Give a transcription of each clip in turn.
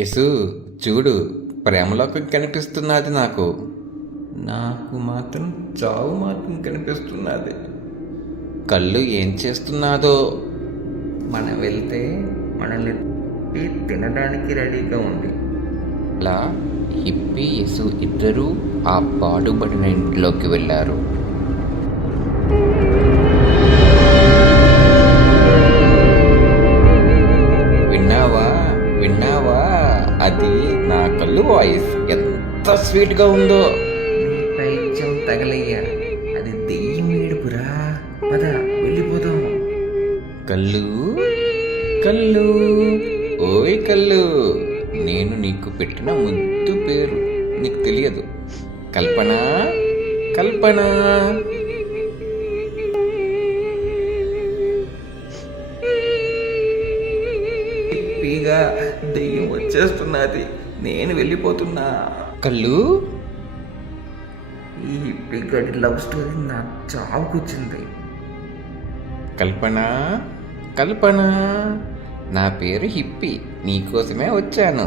యసు, చూడు, ప్రేమలోకం కనిపిస్తున్నది నాకు. నాకు మాత్రం చావు మాత్రం కనిపిస్తున్నది. కళ్ళు ఏం చేస్తున్నాదో. మనం వెళ్తే మనల్ని తినడానికి రెడీగా ఉంది. అలా హిప్పీ యసు ఇద్దరూ ఆ పాడుబడిన ఇంట్లోకి వెళ్ళారు. విన్నావా విన్నావా, అది నా కళ్ళు వాయిస్ ఎంత స్వీట్గా ఉందో. నీ పైత్యం తగలయ్యా, అది దెయ్యం ఏడుపురా. పద వెళ్ళిపోదాం. కళ్ళు కళ్ళు, ఓయ్ కళ్ళు, నేను నీకు పెట్టిన ముద్దు పేరు నీకు తెలియదు. కల్పన కల్పన. హ్యాపీగా దెయ్యం వచ్చేస్తున్నది, నేను వెళ్ళిపోతున్నా. కళ్ళు, ఈ పిగ్గడి లవ్ స్టోరీ నా చావుకొచ్చింది. కల్పన కల్పన, నా పేరు హిప్పీ, నీకోసమే వచ్చాను.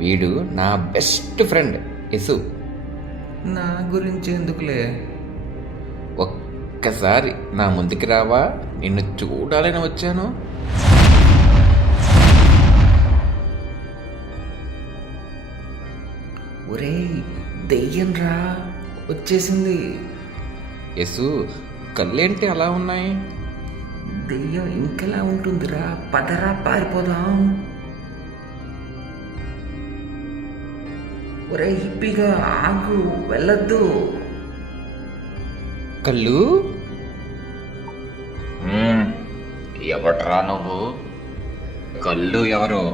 వీడు నా బెస్ట్ ఫ్రెండ్ యసు. నా గురించి ఎందుకులే. ఒక్కసారి నా ముందుకి రావా, నిన్ను చూడాలని వచ్చాను. ఒరేయ్, దెయ్యం రా వచ్చేసింది. యసు, కళ్ళేంటి అలా ఉన్నాయి? దెయ్యం ఇంకెలా ఉంటుందిరా, పదరా పారిపోదాం. ఒరే హిప్పీగా ఆగు, వెళ్ళొద్దు. కళ్ళు, ఎవట్రా నువ్వు? కళ్ళు ఎవరు?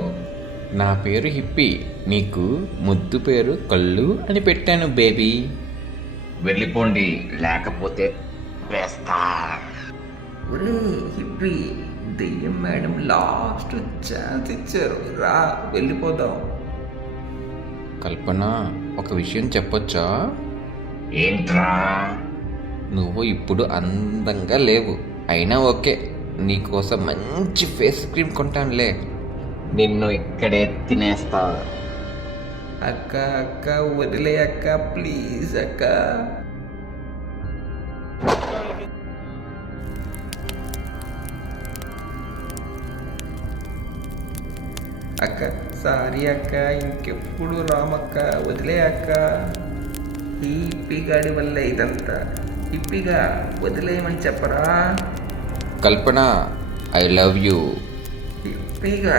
నా పేరు హిప్పీ, నీకు ముద్దు పేరు కళ్ళు అని పెట్టాను బేబీ. వెళ్ళిపోండి, లేకపోతే వేస్తా. ఒరే హిప్పీ, దెయ్యం మేడం లాస్ట్ ఛాన్స్ ఇచ్చారు, రా వెళ్ళిపోదాం. కల్పన, ఒక విషయం చెప్పొచ్చా? ఏంట్రా? నువ్వు ఇప్పుడు అందంగా లేవు, అయినా ఓకే, నీకోసం మంచి ఫేస్ క్రీమ్ కొంటానులే. నిన్ను ఇక్కడే తినేస్తా. అక్క అక్క వదిలే అక్క, ప్లీజ్ అక్క. అక్క సారీ అక్క, ఇంకెప్పుడు రామక్క, వదిలే అక్క. ఈ హిప్పిగాడి వల్ల ఇదంతా. హిప్పిగా వదిలేయమని చెప్పరా. కల్పన, ఐ లవ్ యూ. హిప్పిగా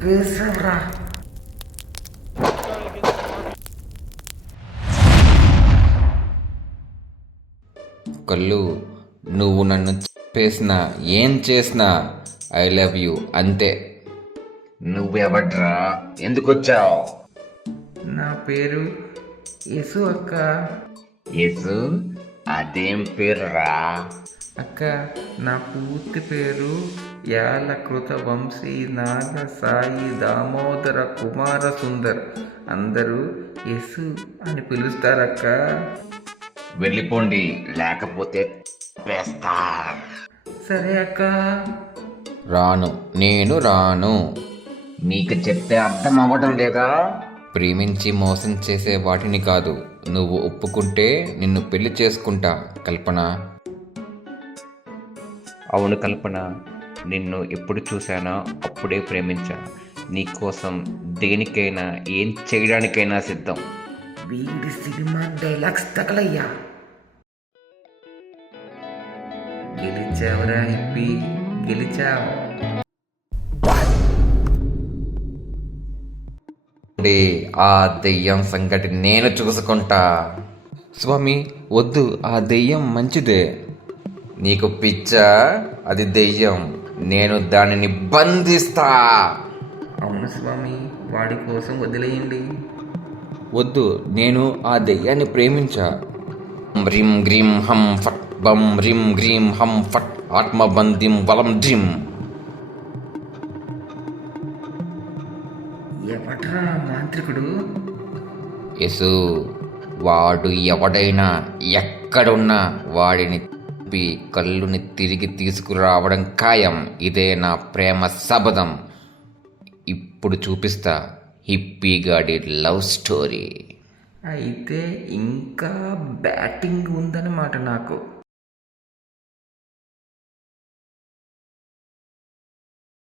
వేసవరా. కళ్ళు, నువ్వు నన్ను చేసినా ఏం చేసినా ఐ లవ్ యూ అంతే. నువ్వెవడ్రా? ఎందుకొచ్చావు? నా పేరు యసు అక్క. యేసు? అదేం పేరురా? అక్క, నా పూర్తి పేరు యాలకృత వంశీ నాగ సాయి దామోదర కుమార సుందర్. అందరూ యసు అని పిలుస్తారక్క. వెళ్ళిపోండి, లేకపోతే వేస్తా. సరే అక్క. రాను, నేను రాను. నీకు చెప్తే అర్థం అవ్వడం లేదా? ప్రేమించి మోసం చేసే వాటిని కాదు, నువ్వు ఒప్పుకుంటే నిన్ను పెళ్లి చేసుకుంటా కల్పన. అవును కల్పన, నిన్ను ఎప్పుడు చూశానో అప్పుడే ప్రేమించాను. నీకోసం దేనికైనా ఏం చేయడానికైనా సిద్ధం. వీడి సినిమా డైలాగ్స్ తగలయ్యా. గెలిచావురా హిప్పీ, గెలిచావు. ఆ దెయ్యం సంగతి నేను చూసుకుంటా. స్వామి వద్దు, ఆ దెయ్యం మంచిదే. నీకు పిచ్చా? అది దెయ్యం, నేను దానిని బంధిస్తా. అవును స్వామి, వాడి కోసం వదిలేయండి. వద్దు, నేను ఆ దెయ్యాన్ని ప్రేమించా. రిం గ్రీం హం ఫట్ బం రిం గ్రీం హం ఫట్ ఆత్మబంధిం వలం డ్రిం. ఎవట్రా మాంత్రికుడు? యసు, వాడు ఎవడైనా ఎక్కడున్నా వాడిని కళ్ళుని తిరిగి తీసుకురావడం ఖాయం. ఇదే నా ప్రేమ శపథం. ఇప్పుడు చూపిస్తా హిప్పీగాడి లవ్ స్టోరీ. అయితే ఇంకా బ్యాటింగ్ ఉందన్నమాట నాకు.